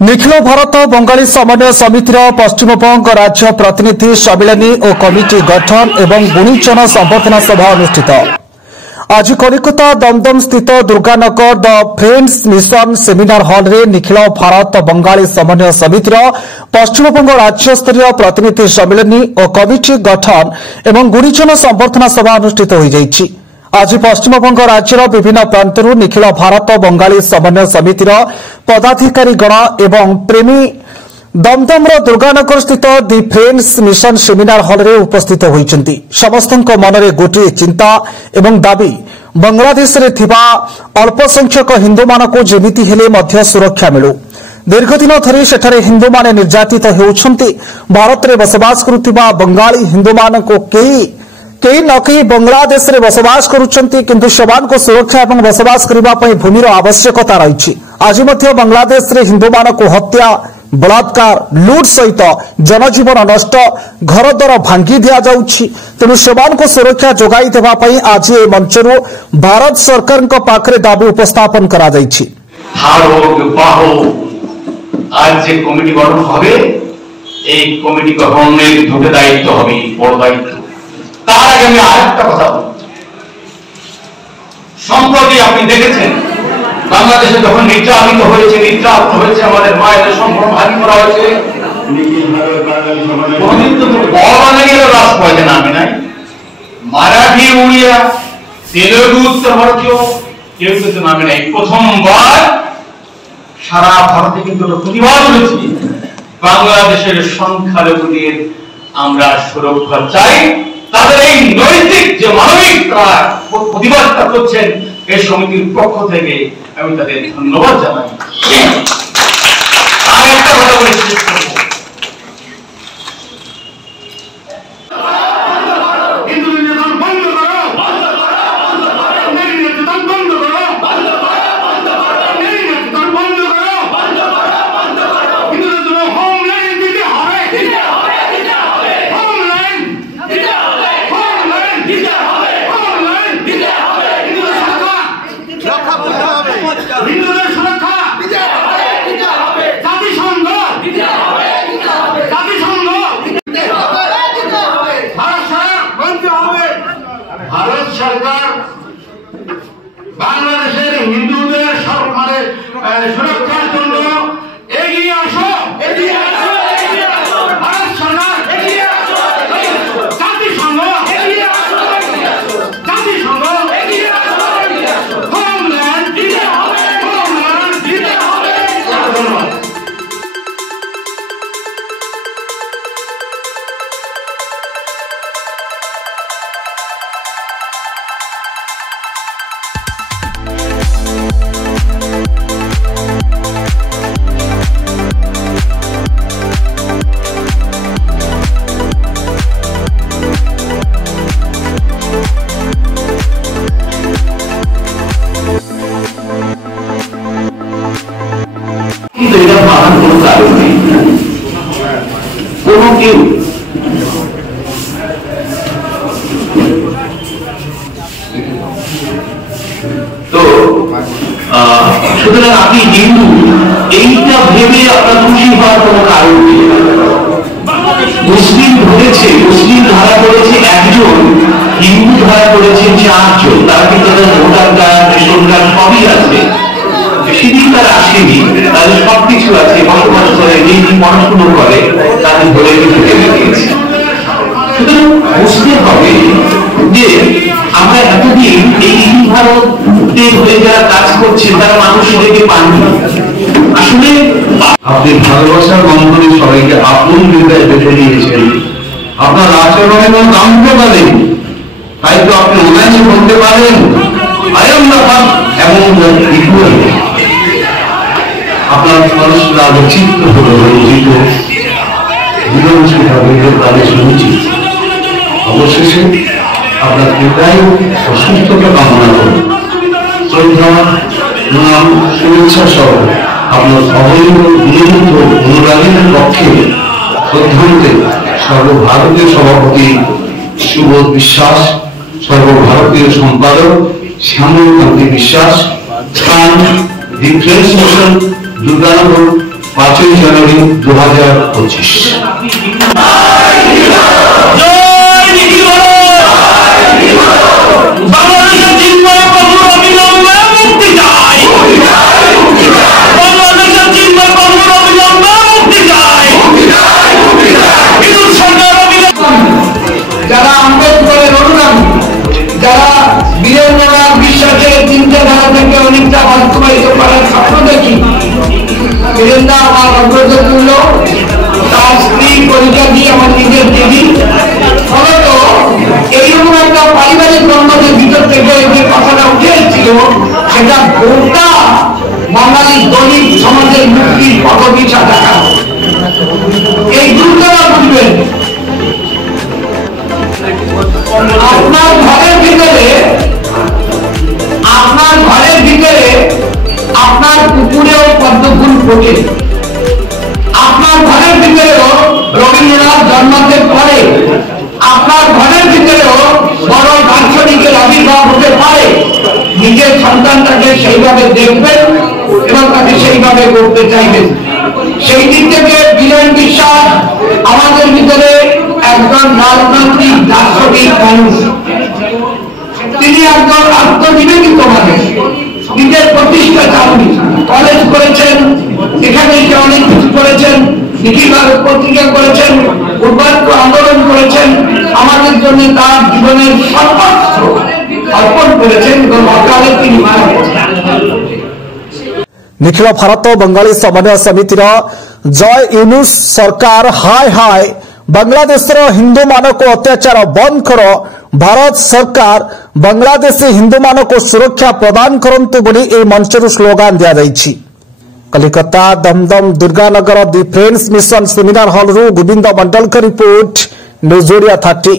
निखिल भारत बंगाली समन्वय समितिर पश्चिमबंग राज्य प्रतिनिधि सम्मिलनी और कमिटी गठन एवं गुणीचन संबर्धना सभा अनुष्ठित आज कलिकता दमदम स्थित Durganagar the friends mission seminar hall रे निखिल भारत बंगाली समन्वय समितिर पश्चिमबंग राज्य स्तरीय प्रतिनिधि सम्मिलनी और कमिटी गठन एवं गुणीचन संबर्धना सभा अनुष्ठित हो जाइछि। आज पश्चिमबंग राज्यर विभिन्न प्रांतरू निखिल भारत बंगाली समन्वय समितिर पदाधिकारीगण एवं प्रेमी दमदमर दुर्गानगर स्थित दि फ्रेंड्स मिशन सेमिनार हॉल रे उपस्थित होइछन्ति। समस्तक मनरे गोटे चिंता एवं दाबी बांग्लादेश रे थिबा अल्प संख्यक हिंदू मानक जेमिति हेले मध्य सुरक्षा मिलु। दीर्घदिन धरी सेठारे हिंदू माने निर्यातित हेउछन्ति। भारत रे बसवास करुथिबा बंगाली हिंदू मानक कई न कई बांग्लादेश रे बसवास करुछन्ति, किंतु सेमान को सुरक्षा एवं बसवास करिबा पई भूमिर आवश्यकता रहिछि। आज मध्य बांग्लादेश रे हिंदू मानक हत्या बलात्कार लुट सहित जनजीवन नष्ट घर द्वार भांगी दिया जाउछि। तेणु सेमान को सुरक्षा जोगाई देबा पई आज ए मंचरु भारत सरकार को पाखरे दाबी उपस्थापन करा जाइछि। आज जे कमिटी गठन হবে এই কমিটি গঠনের দুটো দায়িত্ব হবে, বড় দায়িত্ব। তার আগে আমি আরেকটা কথা বলি। সম্প্রতি আপনি দেখেছেন বাংলাদেশে যখন নির্যাতিত হয়েছে আমাদের মায়েদের সম্পূর্ণ ভাগি করা হয়েছে। কোনদিন তো বড় বাঙালিরা রাজপথে নামে নাই, মারাঠি উড়িয়া তেলুগু উত্তর ভারতীয় কেউ কিন্তু নামে নাই। প্রথমবার সারা ভারতে কিন্তু প্রতিবাদ করেছি বাংলাদেশের সংখ্যালঘুদের আমরা সুরক্ষা চাই। তাদের এই নৈতিক যে মানবিক প্রতিবাদটা করছেন এই সমিতির পক্ষ থেকে আমি তাদের ধন্যবাদ জানাই। আর একটা কথা বলে শেষ করব। भारत सरकार बांग्लादेशेर हिंदुদের সুরক্ষার জন্য এগিয়ে আসো, এগিয়ে আসো, এগিয়ে আসো। ভারত সরকার এগিয়ে আসো, এগিয়ে আসো। জাতিসংঘ এগিয়ে আসো, এগিয়ে আসো। জাতিসংঘ এগিয়ে আসো, এগিয়ে আসো। হোমল্যান্ড দিতে হবে, হোমল্যান্ড দিতে হবে। ধন্যবাদ। तो সুতরাং আপনি হিন্দু এইটা ভেবে আপনার খুশি হওয়ার কোনো কারণ নেই। মুসলিম ধরেছে, মুসলিম ধরা পড়েছে একজন, হিন্দু ধরা পড়েছে চারজন। তারা কিন্তু তাদের ভোটার কার্ড, রেশন কার্ড সবই আছে, সেদিন তারা আসেনি, তাদের সবকিছু আছে, বসবাস করে, যে পড়াশুনো করে, তাদের ধরে কিন্তু ফেলে দিয়েছে। সুতরাং বুঝতে হবে যে আমরা এতদিন এই ভারতে হয়ে যারা কাজ করছে তারা মানুষদেরকে পাননি। আসলে আপনি ভালোবাসার বন্ধনে সবাইকে আপন হৃদয়ে বেঁধে নিয়েছেন। আপনার আচরণে কোনো দাম্ভিকতা পারেন, তাই তো আপনি অনায়াসে বলতে পারেন এমন আপনার মানুষরা চিত্ত হল রঞ্জিত জীবনভাবে সুচিত। অবশেষে আপনার হৃদয় ও সুস্থতা কামনা করুন। শ্রদ্ধা, নাম, শুভেচ্ছা সহ আপনার অবৈধ নিয়মিত অনুরাগীদের পক্ষে শ্রদ্ধান্তে সর্বভারতীয় সভাপতি সুবোধ বিশ্বাস, সর্বভারতীয় সম্পাদক শ্যামল কান্তি বিশ্বাস, স্থান দি ফ্রেন্ডস মিশন দুর্গানগর, 5ই জানুয়ারি 2025। যারা আম্বেদকরের অনুগামী, যারা বীরেন্দ্রনাথ বিশ্বাসের চিন্তাধারা থেকে অনেকটা বাস্তবায়িত করার স্বপ্ন দেখি, বীরেন্দ্র আমার অগ্রজতুল্য, তার স্ত্রী পরিচয় দিয়ে আমার নিজের দিদি। ফলত এইরকম একটা পারিবারিক দ্বন্দ্বের ভিতর থেকে যে কথাটা উঠে এসেছিল, সেটা গোটা বাঙালি দলিত সমাজের মুক্তির পথদিশা দেখা। এই দুর্গা বুঝবেন, আপনার ঘরের ভিতরে আপনার পুকুরেও পদ্মফুল ফোটে, আপনার ঘরের ভিতরেও রবীন্দ্রনাথ জন্মাতে পারে, আপনার ঘরের ভিতরেও বড় দার্শনিকের আবির্ভাব হতে পারে। নিজের সন্তানটাকে সেইভাবে দেখবেন এবং তাকে সেইভাবে করতে চাইবেন। সেই দিক থেকে বীরেন বিশ্বাস আমাদের ভিতরে একজন রাজনৈতিক দার্শনিক মানুষ। তিনি একজন আত্মনিবেদিত মানুষ, নিজের প্রতিষ্ঠা চাননি। কলেজ করেছেন, এখানে এসে অনেক কিছু করেছেন, নিখিল ভারত পত্রিকা করেছেন, পূর্বাঞ্চল আন্দোলন করেছেন, আমাদের জন্য তার জীবনের সর্বস্ব অর্পণ করেছেন এবং অকালে তিনি মারা গেছেন। নিখিল ভারত বঙ্গালী সমন্বয় সমিতির জয় ইউনুস সরকার হায় হায় বাংলাদেশের হিন্দু মানক অত্যাচার বন্ধ কর, ভারত সরকার বাংলাদেশী হিন্দু মানক সুরক্ষা প্রদান করন্তু বলি এই মঞ্চরু স্লোগান দিয়া যাইছি। কলিকতা দমদম দুর্গানগর দি ফ্রেন্ডস মিশন সেমিনার হল রু গোবিন্দ মন্ডলଙ୍କ রিপোর্ট न्यूज ओडिया 30।